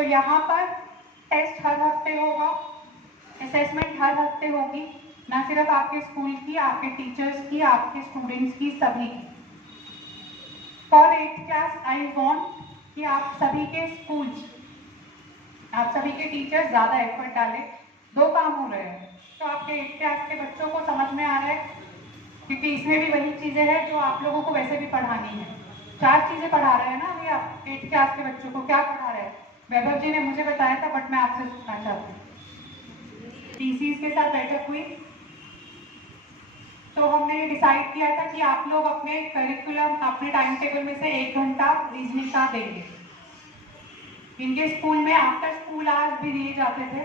तो यहाँ पर टेस्ट हर हफ्ते होगा, असेसमेंट हर हफ्ते होगी, ना सिर्फ आपके स्कूल की, आपके टीचर्स की, आपके स्टूडेंट्स की, सभी की। For 8th class I want कि आप सभी के स्कूल्स, आप सभी के टीचर्स ज़्यादा एफर्ट डालें। दो काम हो रहे हैं, तो आपके 8th क्लास के बच्चों को समझ में आ रहा है, क्योंकि इसमें भी वही चीज़ें हैं जो आप लोगों को वैसे भी पढ़ानी है। 4 चीज़ें पढ़ा रहे हैं ना अभी आप 8th क्लास के बच्चों को। क्या पढ़ा रहे हैं? वैभव जी ने मुझे बताया था, बट मैं आपसे पूछना चाहती हूँ। टीसीज के साथ बैठक हुई तो हमने ये डिसाइड किया था कि आप लोग अपने करिकुलम, अपने टाइम टेबल में से 1 घंटा रीजनिंग का देंगे। इनके स्कूल में आफ्टर स्कूल आवर्स भी दिए जाते थे।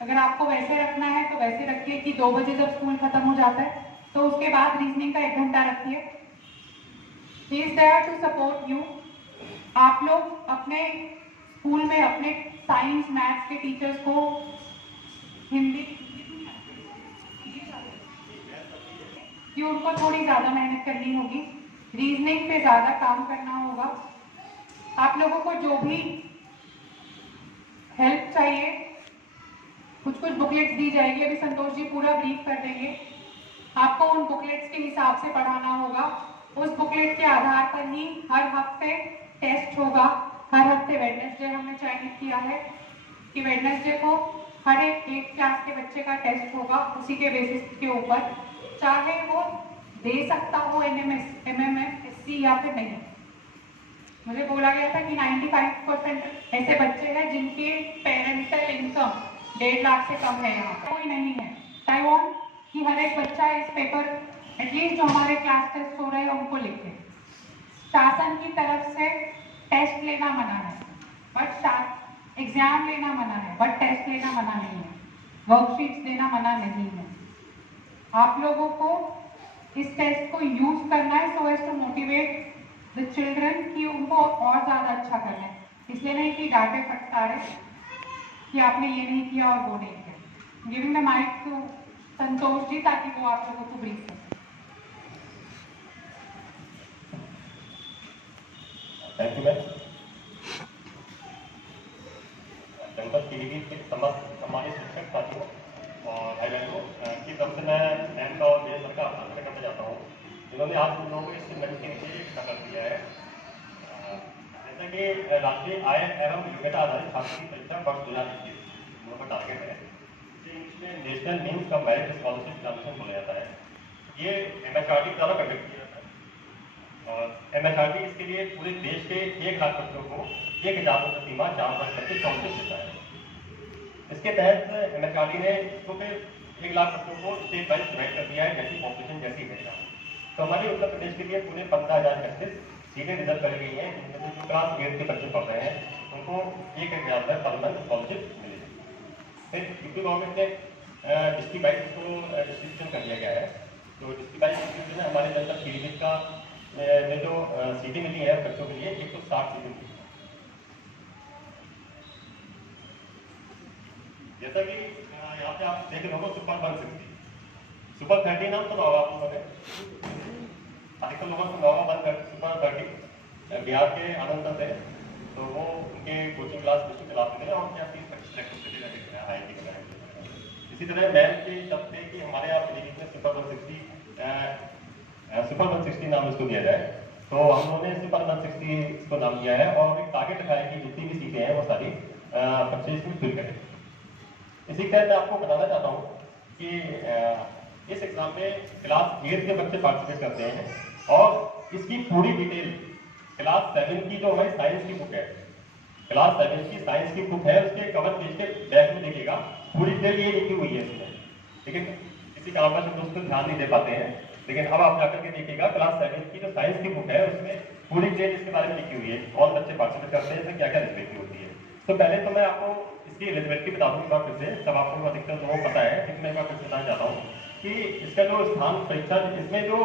अगर आपको वैसे रखना है तो वैसे रखिए कि 2 बजे जब स्कूल खत्म हो जाता है तो उसके बाद रीजनिंग का 1 घंटा रखिए। He is there to support you. आप लोग अपने स्कूल में अपने साइंस मैथ्स के टीचर्स को हिंदी कि उनको थोड़ी ज़्यादा मेहनत करनी होगी, रीजनिंग पे ज़्यादा काम करना होगा। आप लोगों को जो भी हेल्प चाहिए, कुछ बुकलेट्स दी जाएगी, अभी संतोष जी पूरा ब्रीफ कर देंगे। आपको उन बुकलेट्स के हिसाब से पढ़ाना होगा। उस बुकलेट के आधार पर ही हर हफ्ते टेस्ट होगा। हर हफ्ते वेडनेसडे हमने चयनित किया है कि वेडनेसडे को हर एक क्लास के बच्चे का टेस्ट होगा। उसी के बेसिस के ऊपर, चाहे वो दे सकता हो एमएमएस, एमएमएससी या फिर नहीं। मुझे बोला गया था कि 95% ऐसे बच्चे हैं जिनके पेरेंटल इनकम 1.5 लाख से कम है, यहाँ कोई नहीं है। आई वांट कि हर एक बच्चा इस पेपर, एटलीस्ट जो हमारे क्लास टेस्ट हो रहे हैं उनको लिखे। शासन की तरफ से टेस्ट लेना मना है, बट एग्जाम लेना मना है, बट टेस्ट लेना मना नहीं है, वर्कशीट्स देना मना नहीं है। आप लोगों को इस टेस्ट को यूज करना है so as to motivate the children कि उनको और ज़्यादा अच्छा करना है। इसलिए नहीं कि डांटे फटकारे कि आपने ये नहीं किया और वो नहीं किया। Giving the mic to Santosh ji ताकि वो आप लोगों को ब्रीफ करें। Thank you ma'am. जनपद पीलीभीत के सम्मानित शिक्षक साथियों और भाई बहनों की तरफ से मैं एंड और मेरे सर का आभार करना चाहता हूँ, जिन्होंने आप लोगों को इस मंच के नीचे कर दिया है। जैसा कि राष्ट्रीय आय एवं योग्यता आधारित छात्र की परीक्षा वर्ष 2021 दोनों का टारगेट है, इसमें नेशनल मीन्स का मेरिट स्कॉलरशिप एग्जामिनेशन बोला जाता है। ये MHRD द्वारा कंडक्ट किया जाता है और MHRD इसके लिए पूरे देश के 1 लाख बच्चों को 1000 रुपये सीमा 4 वर्ष तक स्कॉलरशिप देता है। इसके तहत MHRD ने इसको फिर 1 लाख बच्चों को स्टेट वाइज डिवाइड कर दिया है, जैसी पॉपुलेशन जैसी है। तो हमारे उत्तर प्रदेश के लिए पूरे 15,036 सीटें रिजर्व कर गई हैं, जिनमें से जो क्लास 8 के बच्चे पढ़ रहे हैं उनको 1,000 रुपये पर मंथ स्कॉलरशिप मिलेगी। फिर यूपी गवर्नमेंट ने डिस्ट्रिक्ट वाइज इसको डिस्ट्रीब्यूशन कर दिया गया है। तो डिस्ट्रिक्ट वाइज डिस्ट्रीब्यूशन में हमारे जनपद पीलीभीत का में जो सीटें मिली है बच्चों के लिए 160 सीटें मिली है। जैसा कि यहाँ पे आप देख रहे हो सुपर 160, सुपर 30 नाम सुना होगा आप लोगों ने, अधिकतर लोगों को सुपर 30 बिहार के आनंद से, तो वो उनके कोचिंग क्लास कोचिंग क्लास में और उनके 30-35 लैक्स IIT का है। इसी तरह मैम के शब्द थे कि हमारे यहाँ पीलीभीत में सुपर 160 नाम इसको दिया जाए, तो हम लोगों ने सुपर 160 को नाम दिया है और एक टारगेट रखा है कि जितनी भी सीटें हैं वो सारी 25 में फिल करें। इसी तरह मैं आपको बताना चाहता हूँ कि इस एग्जाम में क्लास 8 के बच्चे पार्टिसिपेट करते हैं और इसकी पूरी डिटेल क्लास 7 की जो हमारी साइंस की बुक है, क्लास 7 की साइंस की बुक है, उसके कवर पेज के बैक में देखिएगा पूरी डिटेल ये लिखी हुई है इसमें। लेकिन किसी कारणवश हम उसको ध्यान नहीं दे पाते हैं, लेकिन अब आप जाकर के देखिएगा क्लास 7 की जो साइंस की बुक है उसमें पूरी डिटेल इसके बारे में लिखी हुई है, कौन बच्चे पार्टिसिपेट करते हैं, इसमें क्या क्या एलिजिबिलिटी होती है। तो पहले तो मैं आपको इसकी एलिजिबिलिटी बता दूंगा फिर से, सब आपको अधिकतर लोगों को पता है, लेकिन मैं एक बार फिर से बताना चाहता हूँ कि इसका जो स्थान परीक्षा, इसमें जो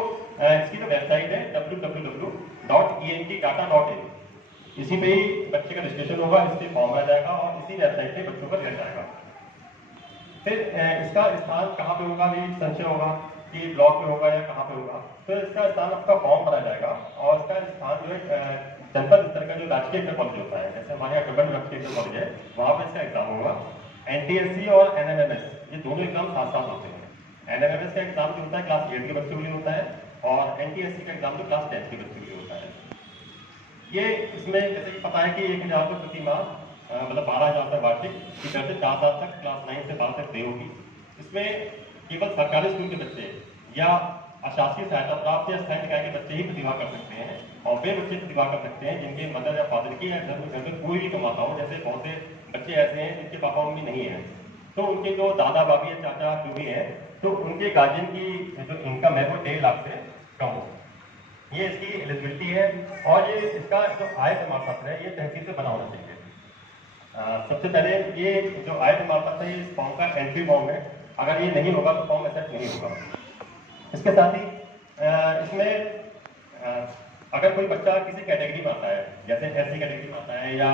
इसकी जो वेबसाइट है www.entdata.in, इसी पे ही बच्चे का रजिस्ट्रेशन होगा, इस पे फॉर्म आ जाएगा और इसी वेबसाइट पे बच्चों का रिजल्ट आएगा। फिर इसका स्थान कहाँ पे होगा, ये संशय होगा कि ब्लॉक पे होगा या कहाँ पे होगा। तो इसका स्थान आपका फॉर्म भरा जाएगा और इसका स्थान जो है जनपद स्तर का जो राजकीय इंटर कॉलेज होता है, जैसे हमारे यहाँ गवर्नमेंट राजकीय इंटर कॉलेज है, वहाँ पर इसका एग्जाम होगा। NTSC और NMMS ये दोनों एग्जाम साथ साथ होते हैं। NMMS का एग्जाम जो होता है क्लास 8 के बच्चों के लिए होता है, और NTSC का एग्जाम जो क्लास 10 के बच्चों के लिए होता है। ये इसमें जैसे कि पता है कि 1,000 रुपये प्रति माह, मतलब 12,000 रुपये वार्षिक की दर से 4 साल तक क्लास 9 से 12 तक दे होगी। इसमें केवल सरकारी स्कूल के बच्चे या अशासकीय सहायता प्राप्त या स्थायी निकाय के बच्चे ही प्रतिभा कर सकते हैं, और वे बच्चे प्रतिभा कर सकते हैं जिनके मदर या फादर की या घर में कोई भी कमाता हो। जैसे बहुत से बच्चे ऐसे हैं जिनके पापा मम्मी नहीं है, तो उनके जो दादा भाभी या चाचा जो भी हैं, तो उनके गार्जियन की जो इनकम है वो 1.5 लाख से कम हो, ये इसकी एलिजिबिलिटी है। और ये इसका जो आय प्रमाण पत्र है ये तहसील से बना होना चाहिए। सबसे पहले ये जो आय प्रमाण पत्र है इस फॉर्म का एंट्री फॉर्म है, अगर ये नहीं होगा तो फॉर्म एक्सेप्ट नहीं होगा। इसके साथ ही इसमें अगर कोई बच्चा किसी कैटेगरी में आता है, जैसे SC कैटेगरी में आता है या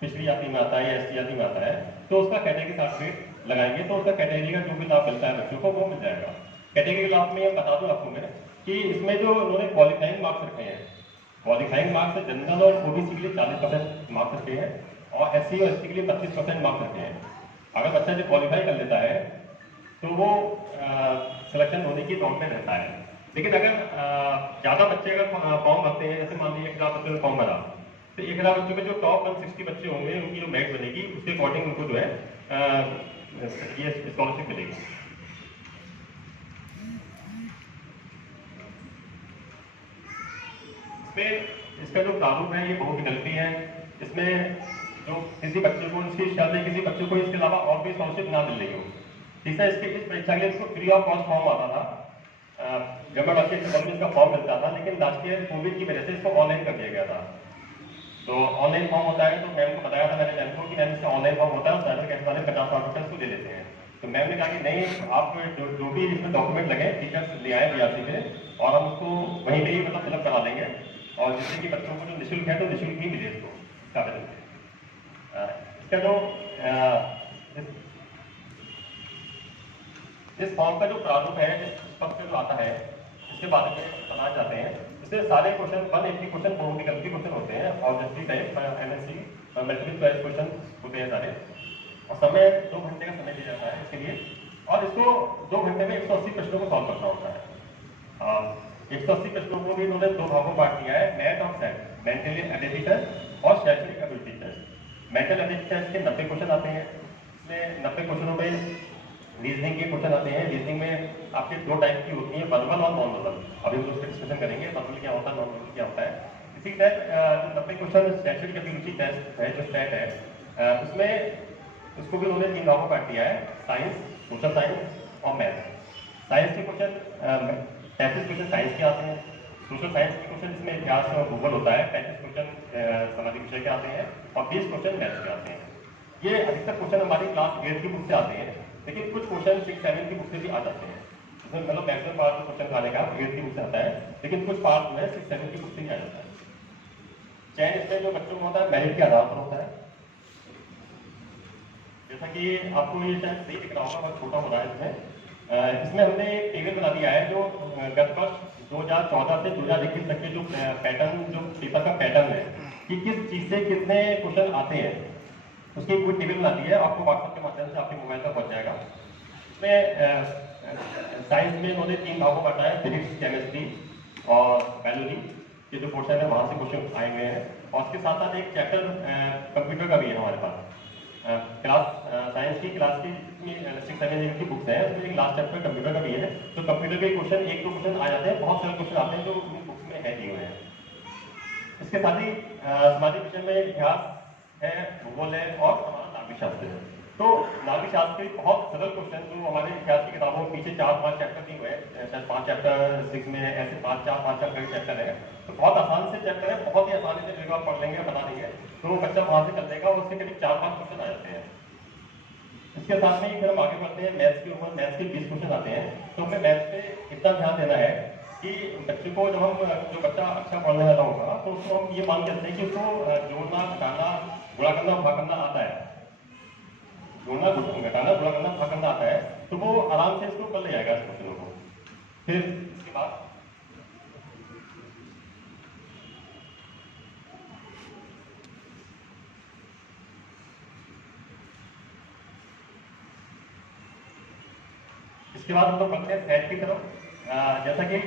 पिछड़ी जाति में आता है या ST जाति में आता है, तो उसका कैटेगरी सर्टिफिकेट लगाएंगे तो उसका कैटेगरी का जो भी लाभ मिलता है बच्चों को वो मिल जाएगा। कैटेगरी के लाभ में बता दूं आपको मैं कि इसमें जो उन्होंने क्वालिफाइंग मार्क्स रखे हैं, क्वालिफाइंग मार्क्स जनरल और OBC के लिए 40% मार्क्स रखे हैं, और SC और ST के लिए 25% मार्क्स रखे हैं। अगर बच्चा जो क्वालिफाई कर लेता है तो वो सिलेक्शन होने की दौड़ में रहता है। लेकिन अगर ज़्यादा बच्चे अगर फॉर्म भरते हैं, जैसे मान लीजिए 1,000 बच्चों ने फॉर्म भरा, तो 1,000 बच्चों में जो टॉप 160 बच्चे होंगे उनकी जो मेरिट बनेगी उसके अकॉर्डिंग उनको जो है ये स्कॉलरशिप मिलेगी। इसमें इसका जो प्रारूप है ये बहुत विकल्पी है। इसमें जो किसी बच्चे को इसकी शायद किसी बच्चे को इसके अलावा और भी स्कॉलरशिप ना मिल रही हो। तीसरा, इसके इस परीक्षा के लिए इसको फ्री ऑफ कॉस्ट फॉर्म आता था, गवर्नमेंट राजकीय कॉलेज में इसका फॉर्म मिलता था, लेकिन राजकीय कोविड की वजह से इसको ऑनलाइन कर दिया गया था। तो ऑनलाइन फॉर्म होता है, तो मैम को बताया था मैंने मैम को कि मैम इसका ऑनलाइन फॉर्म होता है, साइबर कैंप वाले 50 रुपये इसको ले लेते हैं। तो मैम ने कहा कि नहीं, आप जो भी इसमें डॉक्यूमेंट लगे टीचर्स ले आए BRC पे, और हम उसको वहीं पर ही मतलब फिलअप करा देंगे, और जिससे कि बच्चों को जो निःशुल्क है तो निःशुल्क ही मिले इसको कागज से। इसका जो इस फॉर्म का जो प्रारूप है, इस पद पे जो आता है, इसके बारे में बताना चाहते हैं। इससे सारे क्वेश्चन 180 क्वेश्चन बहुविकल्पी के क्वेश्चन होते हैं, और जैसे type MSc multiple choice question होते हैं सारे, और समय 2 घंटे का समय दिया जाता है इसके लिए, और इसको 2 घंटे में 180 प्रश्नों को सॉल्व करना होता है। 180 प्रश्नों को भी इन्होंने 2 भागों में बांट दिया है, मैट और सेट, मेंटली एबिलिटी टेस्ट और शैक्षणिक ability test. Mental ability test के 90 क्वेश्चन आते हैं। इसमें 90 क्वेश्चनों में रीजनिंग के क्वेश्चन आते हैं। रीजनिंग में आपके 2 टाइप की होती है, वर्बल और नॉन वर्बल। अभी हम उसका डिस्कशन करेंगे, वर्बल क्या होता है, नॉन वर्बल क्या होता है। इसी के तहत 90 क्वेश्चन शैक्षणिक एबिलिटी टेस्ट है, जो स्टेट है, उसमें इसको भी उन्होंने 3 भागों में बांट दिया है, साइंस, सोशल साइंस और मैथ। साइंस के क्वेश्चन 35 क्वेश्चन साइंस के आते हैं। सोशल साइंस के क्वेश्चन जिसमें इतिहास और भूगोल होता है, 35 क्वेश्चन सामाजिक विषय के आते हैं, और 20 क्वेश्चन मैथ्स के आते हैं। ये अधिकतर क्वेश्चन हमारी क्लास 8 की बुक से आते हैं, लेकिन कुछ क्वेश्चन 6-7 की बुक से भी आ जाते हैं। इसमें मतलब मैक्सिमम पार्ट क्वेश्चन खाने का 8 की बुक से आता है, लेकिन कुछ पार्ट में 6-7 की बुक से ही आ जाता है। चयन इसमें जो बच्चों को होता है मेरिट के आधार पर होता है। जैसा कि आपको ये शायद सही दिख रहा होगा, बहुत छोटा हो रहा है इसमें हमने एक टेबल बना दिया है जो गत वर्ष 2014 से 2021 तक के जो पैटर्न, जो पेपर का पैटर्न है कि किस चीज़ से कितने क्वेश्चन आते हैं, उसकी पूरी टेबल बना दी है। आपको व्हाट्सएप के माध्यम से आपके मोबाइल पर पहुंच जाएगा। इसमें साइंस में उन्होंने 3 भागों बांटा है, फिजिक्स, केमिस्ट्री और बायोलॉजी के जो पोर्शन है वहाँ से क्वेश्चन आए हुए हैं, और उसके साथ साथ एक चैप्टर कंप्यूटर का भी है हमारे पास। क्लास साइंस की क्लास की 6-7 की बुक्स है, उसमें एक लास्ट चैप्टर कंप्यूटर का भी है। तो कंप्यूटर के क्वेश्चन 1-2 क्वेश्चन आ जाते हैं, बहुत सारे क्वेश्चन आते हैं जो बुक्स में है दिए हुए हैं। इसके साथ ही सामाजिक विषय में इतिहास है, भूगोल है, और हमारा नागरिक शास्त्र है। तो नागरिक शास्त्र के बहुत सरल क्वेश्चन जो हमारे इतिहास की किताबों में पीछे 4-5 चैप्टर दिए हुए हैं, शायद 5 चैप्टर 6 में है, ऐसे 5 चैप्टर के चैप्टर है, तो बहुत आसान से चैप्टर है, बहुत ही आसानी से जगह पढ़ लेंगे, बता देंगे, तो बच्चा वहाँ से कर लेगा, और उससे करीब 4-5 क्वेश्चन आ जाते हैं। इसके साथ में फिर हम आगे बढ़ते हैं, मैथ्स के ऊपर। मैथ्स के 20 क्वेश्चन आते हैं। तो हमें मैथ्स पे इतना ध्यान देना है कि बच्चे को जब हम जो बच्चा अच्छा पढ़ने वाला होगा तो उसको हम ये मान के चलते हैं कि उसको जोड़ना, घटाना, गुणा करना, भाग करना आता है। जोड़ना, घटाना, गुणा करना, भाग करना आता है, तो वो आराम से इसको कर ले जाएगा इस क्वेश्चनों को। फिर इसके बाद इसके बाद हम लोग बढ़ते हैं सेट की तरफ। जैसा कि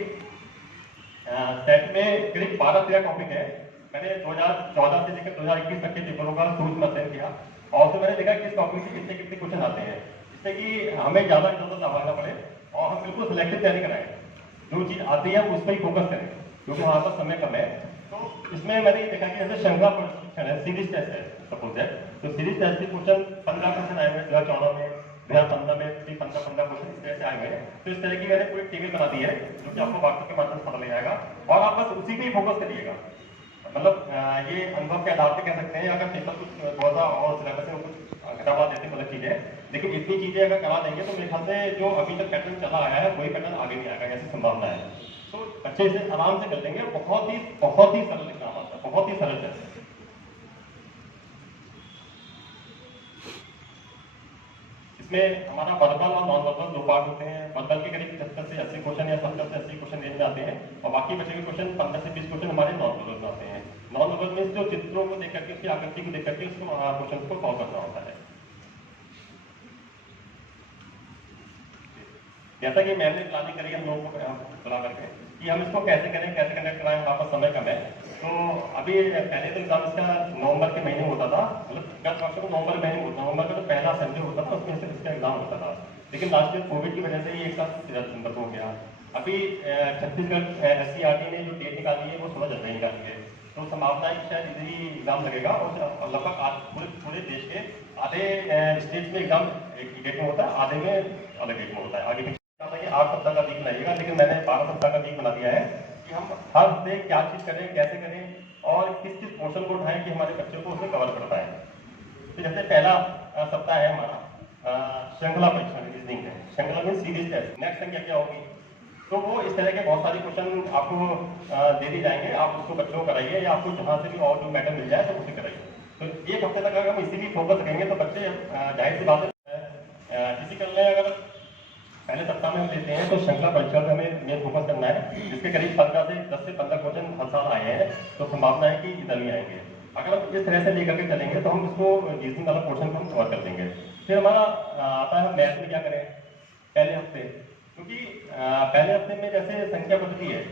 सेट में करीब 12-13 टॉपिक है। मैंने 2014 से लेकर 2021 तक के पेपरों का सूक्ष्म अध्ययन किया और उसमें मैंने देखा कि इस टॉपिक से कितने कितने क्वेश्चन आते हैं, जिससे कि हमें ज़्यादा इधर उधर ना भागना पड़े और हम बिल्कुल सिलेक्टिव तैयारी कराएं। जो चीज़ आती है उस पर ही फोकस करें, क्योंकि हमारे पास समय कम है। तो इसमें मैंने ये देखा कि जैसे श्रृंखला परीक्षण है, सीरीज टेस्ट है सपोज है, तो सीरीज टेस्ट के क्वेश्चन 15 क्वेश्चन आए हुए 2014 में, 2015 में भी 15 क्वेश्चन इस तरह से आए हुए हैं। तो इस तरह की मैंने पूरी टेबल बना दी है जो कि आपको व्हाट्सएप के माध्यम से पता लग जाएगा और आप बस उसी पे ही फोकस करिएगा। मतलब ये अनुभव के आधार पे कह सकते हैं, अगर पेपर कुछ थोड़ा और सिलेबस में कुछ घटा बढ़ा देते हैं अलग चीजें, लेकिन इतनी चीजें अगर करा देंगे तो मेरे ख्याल से जो अभी तक पैटर्न चला आया है वही पैटर्न आगे नहीं आएगा, ऐसी संभावना है। तो बच्चे इसे आराम से कर लेंगे, बहुत ही सरल एग्जाम आता है, बहुत ही सरल टेस्ट। इसमें हमारा वर्बल और नॉन वर्बल दो पार्ट होते हैं। वर्बल के करीब 75 से 80 क्वेश्चन या 70 से 80 क्वेश्चन रेंज में आते हैं और बाकी बचे हुए क्वेश्चन 15 से 20 क्वेश्चन हमारे नॉन वर्बल में आते हैं। नॉन वर्बल में जो चित्रों को देख करके, उसकी आकृति को देख करके उसको क्वेश्चन को सॉल्व करना होता है। जैसा कि मैंने प्लानिंग करी हम लोगों को बुला करके कि हम इसको कैसे करें, कैसे कंडक्ट कराएं, हमारे पास समय कम है। तो अभी पहले तो एग्जाम इसका नवंबर के महीने में होता था, मतलब गत वर्ष को नवंबर का जो पहला असेंबली होता था उसमें से इसका एग्जाम होता था, लेकिन लास्ट ईयर कोविड की वजह से ये एक साथ दिसंबर को हो गया। अभी छत्तीसगढ़ SCERT ने जो डेट निकाली है वो 16 जनवरी निकाली है, तो संभावना है कि शायद इधर ही एग्जाम लगेगा और लगभग पूरे देश के आधे स्टेट में एग्जाम एक डेट में होता है, आधे में अलग डेट में होता है। आगे 8 सप्ताह का वीक बनाइएगा, लेकिन मैंने 12 सप्ताह का वीक बना दिया है कि हम हर हफ्ते क्या चीज करें, कैसे करें और किस किस पोर्शन को उठाएं कि हमारे बच्चों को उसे कवर कर पाए। तो जैसे पहला सप्ताह है हमारा श्रृंखला परीक्षण रीजनिंग है, श्रृंखला में सीरीज टेस्ट। नेक्स्ट संख्या क्या होगी, तो वो इस तरह के बहुत सारे क्वेश्चन आपको दे दी जाएंगे, आप उसको बच्चों को कराइए या आपको जहाँ से भी और जो मैटर मिल जाए तो उसे कराइए। तो एक हफ्ते तक अगर हम इसी भी फोकस रखेंगे तो बच्चे जाहिर सी बात है इसी कर लें। अगर पहले सप्ताह में हम लेते हैं तो श्रृंखला परीक्षण में हमें मेन फोकस करना है, जिसके करीब 10 से 15 क्वेश्चन हर साल आए हैं, तो संभावना है कि इधर ही आएंगे। अगर हम इस तरह से लेकर के चलेंगे तो हम इसको रीजनिंग वाला पोर्शन को हम कवर कर देंगे। फिर हमारा आता है मैथ में क्या करें पहले हफ्ते, क्योंकि पहले हफ्ते में जैसे संख्या बदलती है,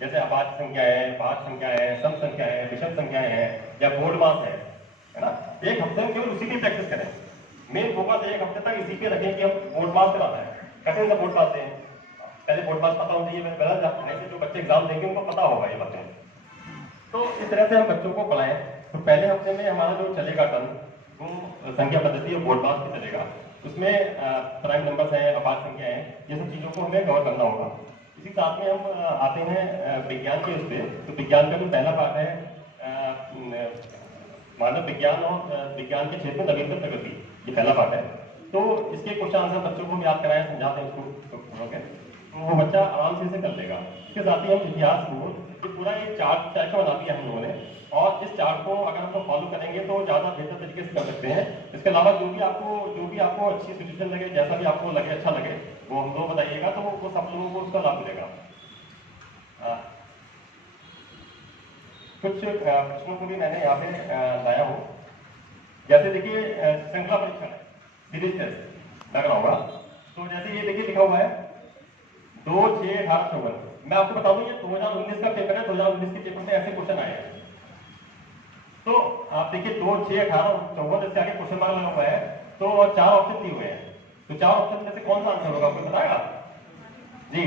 जैसे अभाज्य संख्या है, भाज्य संख्या है, सम संख्या है, विषम संख्याएं हैं या बोर्ड मास है ना। एक हफ्ते में केवल उसी की प्रैक्टिस करें, मेन फोकस एक हफ्ते तक इसी पे रखें कि हम बोर्ड मास कराना है। कैसे बोर्ड पास दें, पहले बोर्ड पास पता होना चाहिए, गलत ऐसे जो बच्चे एग्जाम देंगे उनको पता होगा ये बातें। तो इस तरह से हम बच्चों को पढ़ाएं। तो पहले हफ्ते में हमारा जो चलेगा टर्न वो संख्या पद्धति और बोर्ड पास पे चलेगा, उसमें प्राइम नंबर्स हैं, अभाज्य संख्या है, ये सब चीज़ों को हमें कवर करना होगा। इसी साथ में हम आते हैं विज्ञान के उस पर। तो विज्ञान का जो पहला पार्ट है मानव विज्ञान और विज्ञान के क्षेत्र में नवीनतम प्रगति, ये पहला पार्ट है। तो इसके क्वेश्चन आंसर बच्चों को याद कराएं, समझा दें उसको, तो वो बच्चा आराम से इसे कर लेगा। इसके साथ ही हम इतिहास भूगोल ये पूरा एक चार्ट टाइप का बना दिया हम लोगों ने, और इस चार्ट को अगर हम फॉलो करेंगे तो ज़्यादा बेहतर तरीके से कर सकते हैं। इसके अलावा जो भी आपको अच्छी सिचुएशन लगे, जैसा भी आपको लगे अच्छा लगे, वो हम लोग बताइएगा, तो वो सब लोगों को उसका लाभ मिलेगा। कुछ प्रश्नों को भी मैंने यहाँ पे लाया हूँ। जैसे देखिए श्रृंखला परीक्षण है, सीरीज टेस्ट लग रहा होगा। तो जैसे ये देखिए लिखा हुआ है 2, 6, 18, 54। मैं आपको बता दूं ये 2019 का पेपर है, 2019 के पेपर में ऐसे क्वेश्चन आए हैं। तो आप देखिए 2, 6, 18, 54 इसके आगे क्वेश्चन मार्क लगा हुआ है, तो 4 ऑप्शन दिए हुए हैं। तो 4 ऑप्शन में से कौन सा आंसर होगा आपको बताएगा जी?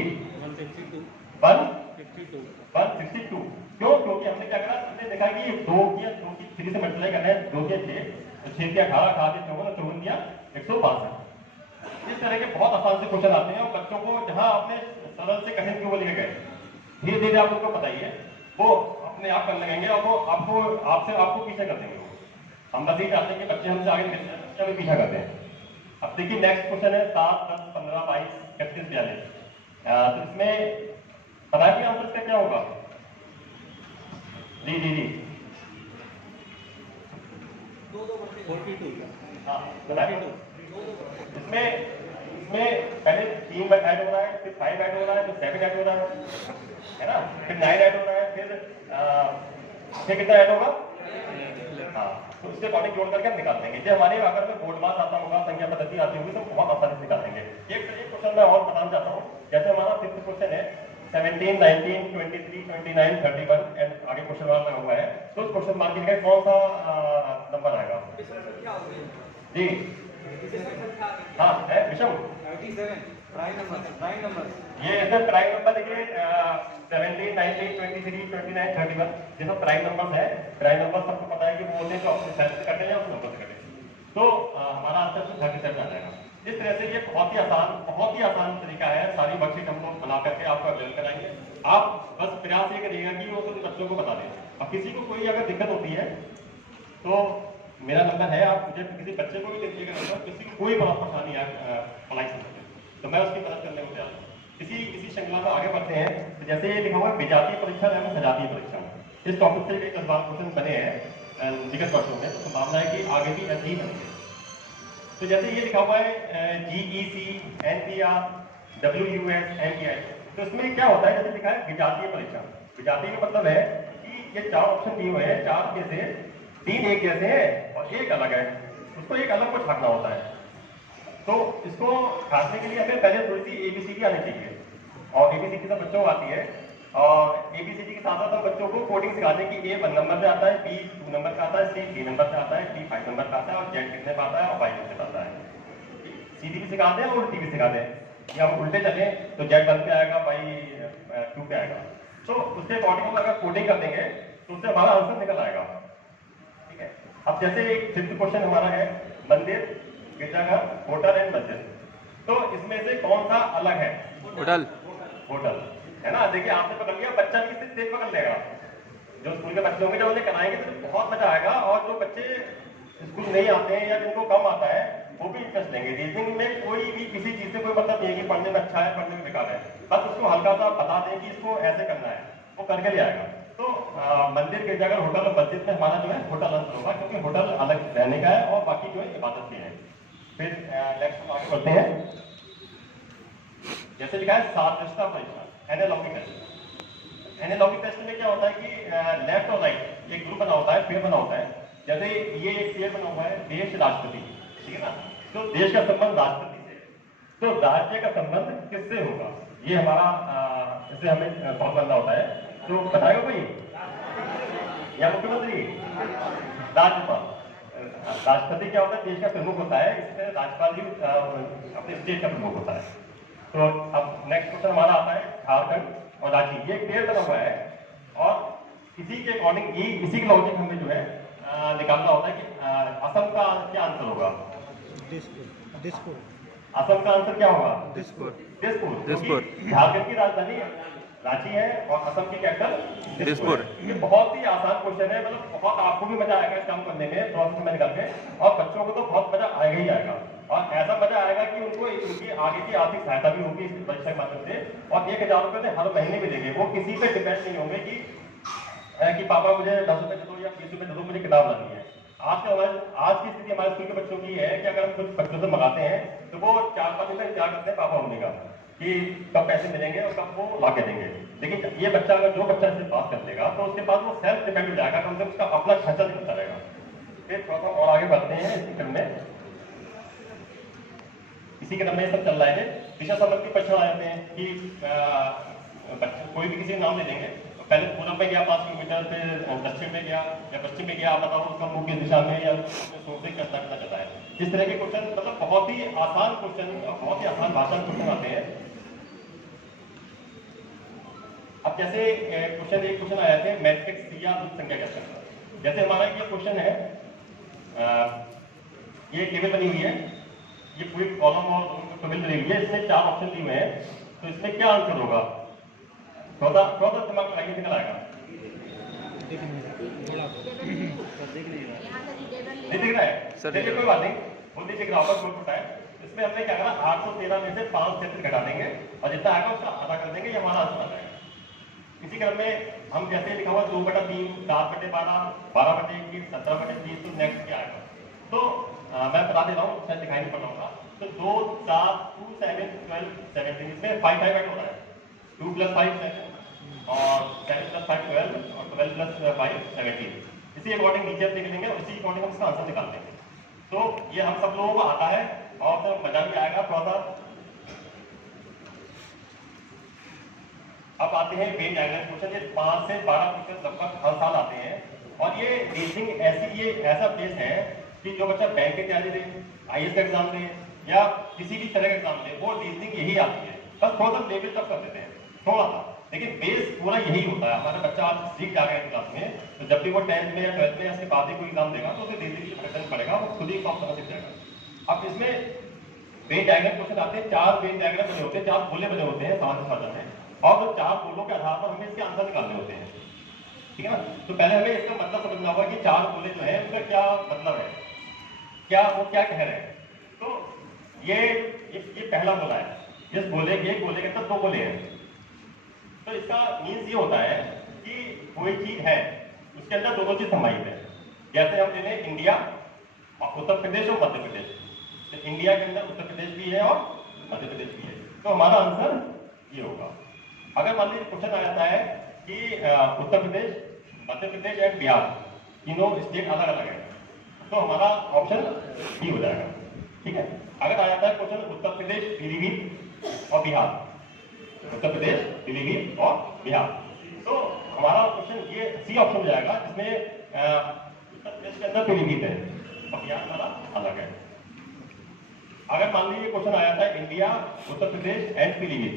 162। क्यों? क्योंकि हमने क्या करा, हमने देखा कि 2 की 3 से मल्टीप्लाई करना है, 2 के 6, 6 के 18, 18 के 54, 54 दिया 162। इस तरह के बहुत आसान से क्वेश्चन आते हैं और बच्चों को जहां आपने सरल से कठिन क्यों लेके गए, धीरे धीरे आप उनको बताइए, वो अपने आप करने लगेंगे और वो आपको पीछे कर देंगे। हम बस ये चाहते हैं कि बच्चे हमसे आगे बच्चा भी पीछा करते हैं। अब देखिए नेक्स्ट क्वेश्चन है 7, 10, 15, 22, 31, 42। तो इसमें पता है कि आंसर इसका क्या होगा? जी 42। हाँ बताइए। इसमें पहले 3 ऐड हो रहा है, फिर 5 ऐड हो रहा है, फिर 7 ऐड हो रहा है ना, फिर 9 ऐड हो रहा है, फिर कितना ऐड होगा? हाँ, तो इसके अकॉर्डिंग जोड़ करके हम निकाल देंगे। जो हमारे अगर में बोर्ड मास आता होगा, संख्या पद्धति आती होगी, तो बहुत आसानी से निकाल देंगे। एक क्वेश्चन मैं और बताना चाहता हूँ। जैसे हमारा 5th क्वेश्चन है 17, 19, 23, 29, 31 एंड आगे क्वेश्चन मार्क लगा हुआ है, तो उस क्वेश्चन मार्क की जगह कौन सा नंबर आएगा? जी हाँ है विषम। 37 प्राइम नंबर ये ऐसे प्राइम नंबर देखिए 17, 19, 23, 29, 31 ये सब प्राइम नंबर्स है। प्राइम नंबर सबको पता है कि वो होते हैं जो अपने सेट से कटे या उस नंबर से कटे। तो हमारा आंसर 37 आ जाएगा। इस तरह से ये बहुत ही आसान तरीका है। सारी वर्कशीट हम लोग बना करके आपको अवेलेबल कराएंगे। आप बस प्रयास ये करिएगा कि वो उन बच्चों को बता दें, और किसी को कोई अगर दिक्कत होती है तो मेरा नंबर है, आप मुझे किसी बच्चे को भी दे दीजिएगा नंबर, किसी को कोई परेशानी है पढ़ाई से तो मैं उसकी मदद करने को तैयार हूँ। इसी श्रृंखला में आगे बढ़ते हैं। तो जैसे ये लिखा हुआ है विजातीय परीक्षण एवं सजातीय परीक्षण, इस टॉपिक से कई बार क्वेश्चन बने हैं विगत वर्षों में, तो संभावना है कि आगे भी ऐसे ही बनेंगे। तो जैसे ये लिखा हुआ है GEC, NPR, WUS, NEI, तो इसमें क्या होता है? जैसे लिखा है विजातीय परीक्षण। विजातीय का मतलब है कि ये 4 ऑप्शन दिए हुए हैं, 4 में से 3 एक जैसे हैं और एक अलग है, उसको एक अलग को छांटना होता है। तो इसको छांटने के लिए हमें पहले थोड़ी सी ABCD आनी चाहिए, और ABCD सब बच्चों को आती है, और ABCD के साथ साथ हम बच्चों को कोडिंग सिखाते हैं कि A 1 नंबर पे आता है, B 2 नंबर पे आता है, C 3 नंबर पे आता है, D 5 नंबर पे आता है, और Z कितने पे आता है और Y कितने पे आता है। सीधी भी सिखाते हैं और उल्टी भी सिखाते हैं कि हम उल्टे चले तो Z 1 पे आएगा, Y 2 पे आएगा। तो उसके अकॉर्डिंग अगर कोडिंग कर देंगे तो उससे हमारा आंसर निकल आएगा। ठीक है। अब जैसे एक 5th क्वेश्चन हमारा है मंदिर, गिरजाघर, होटल एंड मस्जिद। तो इसमें से कौन सा अलग है? होटल है ना। देखिए आपने पकड़ लिया, बच्चा भी इससे तेज पकड़ लेगा। जो स्कूल के बच्चे होंगे जब उन्हें कराएंगे तो बहुत मजा आएगा, और जो बच्चे स्कूल नहीं आते हैं या जिनको कम आता है वो भी इंटरेस्ट लेंगे। रीजनिंग में कोई भी किसी चीज से कोई मतलब नहीं है कि पढ़ने में अच्छा है पढ़ने में बेकार है, बस उसको हल्का सा बता दें कि इसको ऐसे करना है, वो करके ले आएगा। तो मंदिर, गिरजाघर, होटल और मस्जिद में हमारा जो है होटल आंसर होगा, क्योंकि होटल अलग रहने का है और बाकी जो है इबादत के है। फिर नेक्स्ट आगे बढ़ते हैं। जैसे लिखा है सादृश्यता परीक्षण, एनालॉजी टेस्ट। एनालॉजी टेस्ट में क्या होता है कि लेफ्ट और राइट एक ग्रुप बना होता है, पेड़ बना होता है। जैसे ये एक पेड़ बना हुआ है देश राष्ट्रपति, ठीक है ना। तो देश का संबंध राष्ट्रपति से, तो राज्य का संबंध किससे होगा? ये हमारा इससे हमें बहुत बनना होता है। तो बताएगा कोई? या मुख्यमंत्री, राज्यपाल। राष्ट्रपति क्या होता है? देश का प्रमुख होता है, इसमें राज्यपाल भी अपने स्टेट का प्रमुख होता है। तो अब नेक्स्ट क्वेश्चन हमारा आता है झारखंड और रांची। ये पेड़ बना हुआ है, और इसी के अकॉर्डिंग इसी के लॉजिक हमें जो है निकालना होता है कि असम का क्या आंसर होगा? असम का आंसर क्या होगा? दिसपुर। झारखंड की राजधानी रांची है और असम की कैपिटल दिसपुर। ये बहुत ही आसान क्वेश्चन है, मतलब बहुत आपको भी मजा आएगा इस काम करने में, प्रोसेस में निकल के, और बच्चों को तो बहुत मजा आएगा ही आएगा। और ऐसा मजा आएगा कि उनको उनकी आगे की आर्थिक सहायता भी होगी इस परीक्षा के माध्यम से, और 1000 रुपये हर महीने मिलेंगे। वो किसी पे डिपेंड नहीं होंगे कि पापा मुझे 10 रुपये दे दो या 20 रुपये दे दो, मुझे किताब लानी है। आज की स्थिति हमारे स्कूल के बच्चों की है कि अगर हम कुछ बच्चों से मंगाते हैं तो वो 4-5 दिन का इंतजार करते हैं पापा होने का कि कब पैसे मिलेंगे और कब वो ला के देंगे। लेकिन ये बच्चा अगर जो बच्चा इसे पास कर लेगा तो उसके बाद वो सेल्फ डिपेंड हो जाएगा, कम से कम उसका अपना खर्चा निकलता रहेगा। फिर थोड़ा सा और आगे बढ़ते हैं इसी क्रम में। इसी क्रम में सब चल रहा है। दिशा संबंधी प्रश्न आ जाते हैं कि कोई भी किसी का नाम ले लेंगे, पहले पूरब में गया 5 किलोमीटर, फिर दक्षिण में गया या पश्चिम में गया, आप बताओ उसका मुख्य दिशा में या सोचते करता है। इस तरह के क्वेश्चन मतलब बहुत ही आसान क्वेश्चन, बहुत ही आसान भाषा क्वेश्चन आते हैं। अब जैसे एक क्वेश्चन आया थे मैट्रिक्स या रूप संख्या कैसे। जैसे हमारा ये क्वेश्चन है, ये टेबल बनी हुई है, ये पूरी कॉलम और टेबल बनी हुई है, इसमें 4 ऑप्शन दिए हुए हैं, तो इसमें क्या आंसर होगा? थोड़ा दिमाग लगाइए, निकल आएगा। नहीं दिख रहा है सर? देखिए कोई बात नहीं, वो नहीं दिख रहा होगा, छोटा छोटा है। इसमें हमने क्या करा, 813 में से 5 क्षेत्र घटा देंगे और जितना आएगा उसका आधा कर देंगे, ये हमारा आंसर आ जाएगा। इसी क्रम में हम जैसे लिखा हुआ 2/3, 7/12, 12/21, 17/30, तो नेक्स्ट क्या आएगा? तो मैं बता दे रहा हूँ, शायद दिखाई नहीं पड़ रहा होगा। तो 2, 7, 2, 7, 12, 17, इसमें 5 ऐड हो रहा है। 2 + 5 7 और 7 + 5 12 और 12 + 5 17। इसी अकॉर्डिंग नीचे लिख लेंगे और इसी अकॉर्डिंग हम इसका आंसर निकाल देंगे। तो ये हम सब लोगों को आता है और तो मजा भी आएगा, थोड़ा सा अब आते हैं वेन डायग्राम क्वेश्चन। ये 5 से 12 क्वेश्चन लगभग हर साल आते हैं और ये रीजनिंग ये ऐसा बेस है कि जो बच्चा बैंक की तैयारी दे, IAS का एग्जाम दे या किसी भी तरह का एग्जाम दे, वो रीजनिंग यही आती है। बस थोड़ा सा लेवल तक कर देते हैं थोड़ा सा, लेकिन बेस पूरा यही होता है। हमारा बच्चा आज सीख जा रहा है क्लास में, तो जब भी वो 10th में या 12th में या इसके बाद ही कोई एग्जाम देगा तो उसे रीजनिंग पैटर्न पड़ेगा, वो खुद ही फॉर्म समझ सीख जाएगा। अब इसमें वेन डायग्राम क्वेश्चन आते हैं, 4 वेन डायग्राम बने होते हैं, 4 गोले बने होते हैं समाज भाषा में, और वो 4 गोलों के आधार पर हमें इसके आंसर निकालने होते हैं, ठीक है ना। तो पहले हमें इसका मतलब समझना होगा कि 4 गोले जो है उसका क्या मतलब है, क्या वो क्या कह रहे हैं। तो ये पहला गोला है। इस गोले के अंदर 2 गोले हैं। तो इसका मीन्स ये होता है कि कोई चीज है उसके अंदर दोनों चीज समाहित है। जैसे हम ले लें इंडिया और उत्तर प्रदेश और मध्य प्रदेश, तो इंडिया के अंदर उत्तर प्रदेश भी है और मध्य प्रदेश भी है, तो हमारा आंसर ये होगा। अगर मान लीजिए क्वेश्चन आ जाता है कि उत्तर प्रदेश, मध्य प्रदेश एंड बिहार तीनों स्टेट अलग अलग है, तो हमारा ऑप्शन डी हो जाएगा, ठीक है। अगर आ जाता है क्वेश्चन उत्तर प्रदेश, पीलीभीत और बिहार, उत्तर प्रदेश, पीलीभीत और बिहार, तो हमारा क्वेश्चन ये सी ऑप्शन हो जाएगा, जिसमें उत्तर प्रदेश के अंदर पीलीभीत है और बिहार हमारा अलग है। अगर मान लीजिए क्वेश्चन आ जाता है India, Uttar Pradesh and Pilibhit,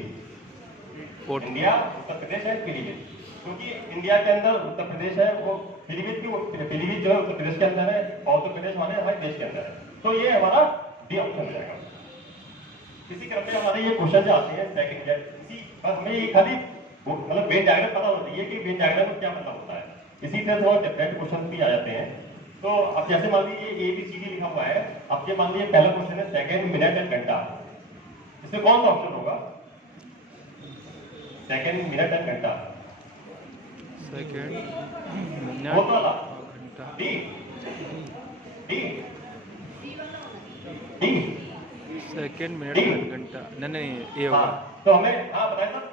India, Uttar Pradesh and Pilibhit, क्योंकि इंडिया के अंदर उत्तर प्रदेश है, वो पीलीभीत जो है उत्तर प्रदेश के अंदर है और उत्तर प्रदेश हमारे देश के अंदर है, तो ये हमारा डी ऑप्शन हो जाएगा। इसी क्रम में हमारे ये क्वेश्चन जो आते हैं सेकंड, इसी पर हमें ये खाली मतलब वेन डायग्राम पता होना चाहिए कि वेन डायग्राम में क्या मतलब होता है। इसी तरह थोड़ा डिफरेंट क्वेश्चन भी आ जाते हैं। तो अब जैसे मान लीजिए ABCD लिखा हुआ है, अब ये मान लीजिए पहला क्वेश्चन है सेकंड, मिनट एंड घंटा, इसमें कौन सा ऑप्शन होगा? सेकंड, मिनट एंड घंटा, सेकंड कौन वाला? घंटा, डी डी सेकंड मिनट घंटा, नहीं ये होगा। हाँ, तो हमें बताए सर,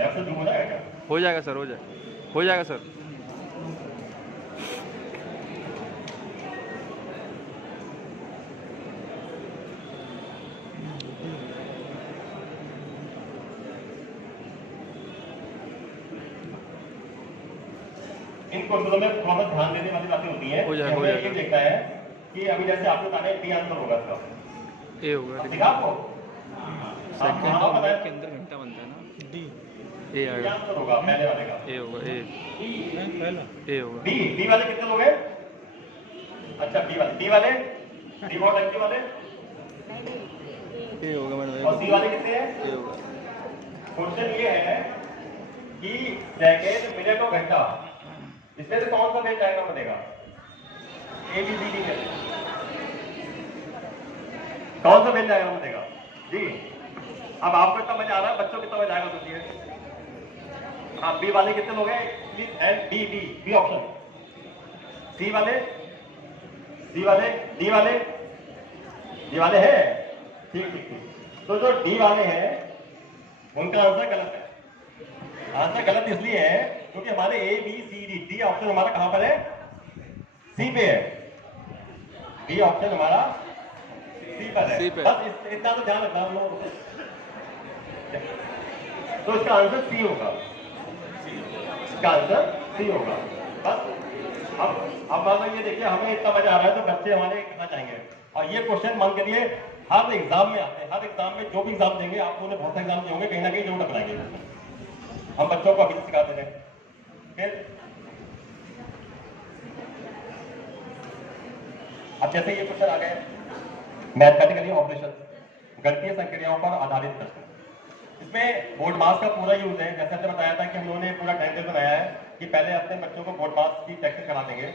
ऐसे जूम हो जाएगा क्या? हो जाएगा सर, हो जाएगा सर। इन क्वेश्चनों में थोड़ा सा ध्यान देने वाली बातें होती हैं। हो जाएगा, हो ये जाएगा। देखता है कि अभी जैसे आपने बताया डी आंसर होगा इसका, ए होगा, ठीक है आपको? सेकंड हाँ, बताया के अंदर घंटा बनता है ना, डी ए डी आएगा, आंसर होगा पहले वाले का। ए होगा, ए होगा। डी वाले कितने लोग हैं? अच्छा डी वाले डी बहुत अच्छे वाले, ए होगा मैडम, और सी वाले कितने हैं? ए होगा। क्वेश्चन ये है कि सेकंड, मिनट और घंटा, इसमें से कौन सा वेन डायग्राम बनेगा? ABCD में कौन सा वेन डायग्राम बनेगा जी? अब आपको इतना मजा आ रहा है, बच्चों कितना मजा आएगा सोचिए। हाँ, बी वाले कितने लोग हैं? And B option. सी वाले, डी वाले हैं, ठीक। तो जो डी वाले हैं उनका आंसर गलत है। आंसर गलत इसलिए है क्योंकि हमारे ABCD डी ऑप्शन हमारा कहां पर है? सी पे है। डी ऑप्शन हमारा सी पर है। बस इतना तो ध्यान रखना हम लोग। तो इसका आंसर सी होगा, इसका आंसर सी होगा। बस अब मान लो ये देखिए, हमें इतना मजा आ रहा है तो बच्चे हमारे कितना चाहेंगे। और ये क्वेश्चन मान के लिए हर एग्जाम में आते हैं, हर एग्जाम में जो भी एग्जाम देंगे, आपको उन्हें बहुत सारे एग्जाम दिए होंगे, कहीं ना कहीं जरूर टकराएंगे। हम बच्चों को अभी सिखाते हैं। फिर अब जैसे ये क्वेश्चन आ गए मैथमेटिकली ऑपरेशन, गणितीय संक्रियाओं पर आधारित प्रश्न। इसमें बोर्ड मास का पूरा यूज है। जैसे हमने बताया था कि हम लोगों ने पूरा टाइम टेबल बनाया है कि पहले अपने बच्चों को बोर्ड मास की प्रैक्टिस करा देंगे,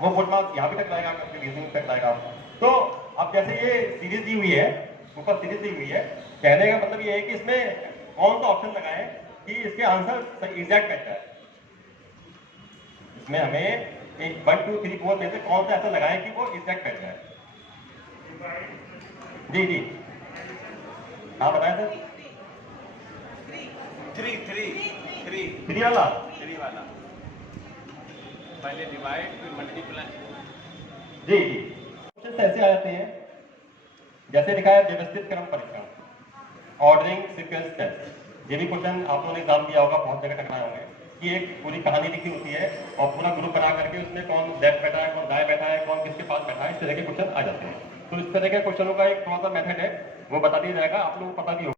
वो बोर्ड मास यहाँ भी टकराएगा, रीजनिंग टकराएगा। तो अब जैसे ये सीरीज दी हुई है, ऊपर सीरीज दी हुई है, कहने का मतलब ये है कि इसमें कौन सा ऑप्शन लगाएं कि इसके आंसर एग्जैक्ट बैठता है। इसमें हमें 1 2 3 4 में से कौन सा ऐसा लगाएं कि वो एग्जैक्ट बैठता है। जी हाँ बताएं सर। 3 वाला पहले डिवाइड फिर मल्टीप्लाई। जी क्वेश्चन ऐसे आ जाते हैं जैसे लिखा है व्यवस्थित क्रम परीक्षण। Ordering sequence test. ये भी क्वेश्चन आप लोगों ने एग्जाम दिया होगा, बहुत जगह टकराए होंगे कि एक पूरी कहानी लिखी होती है और पूरा ग्रुप बना करके उसमें कौन लेफ्ट बैठा है, कौन दाएं बैठा है, कौन किसके पास बैठा है, इस तरह के क्वेश्चन आ जाते हैं। तो इस तरह के क्वेश्चनों का एक थोड़ा सा मेथड है, वो बता दिया जाएगा, आप लोगों को पता भी होगा।